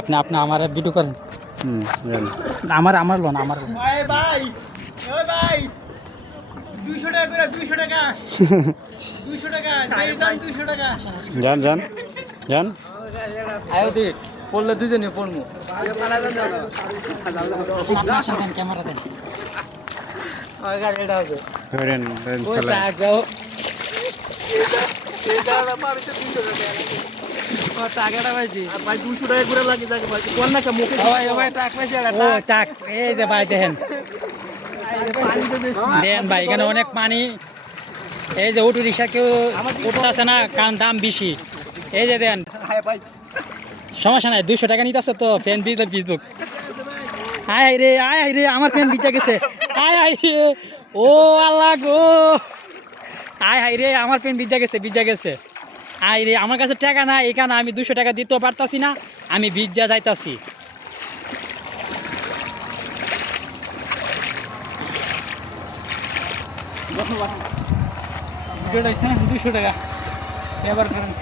আপনি আপনি আমার ভিডিও করেন। আমার লোন আমার লোন। ভাই ওই ভাই 200 টাকা করে 200 টাকা 200 টাকা দাম 200 টাকা যান যান যান আয়ো দি পড়লে দুজনে পড়মু। ক্যামেরা দেন। ওই গাড়িটা আছে। ধরেন ধরেন ওই চালান। টাক যাও। ও টাকাটা পাইছি। ভাই 200 টাকা করে লাগে যাকে ভাই কোন না মুখে ওই ভাই টাক পাইছি আর ও টাক এই যে ভাই দেখেন। দেন ভাই এখানে অনেক পানি। এই যে অটো রিক্সা কেউ উঠতেছে না কারণ দাম বেশি। এই যে দেন সমস্যা নাই 200 টাকা নিতেছে তো ফ্যান ভিজে ভিজুক। আয় রে আমার ফ্যান ভিজে গেছে। আয় রে ও আল্লাহ গো আয় রে আমার ফ্যান ভিজে গেছে। আয় রে আমার কাছে টাকা নাই এখানে আমি 200 টাকা দিতেও পারতাছি না আমি ভিজা যাইতাছি। 200 টাকা এবার করেন।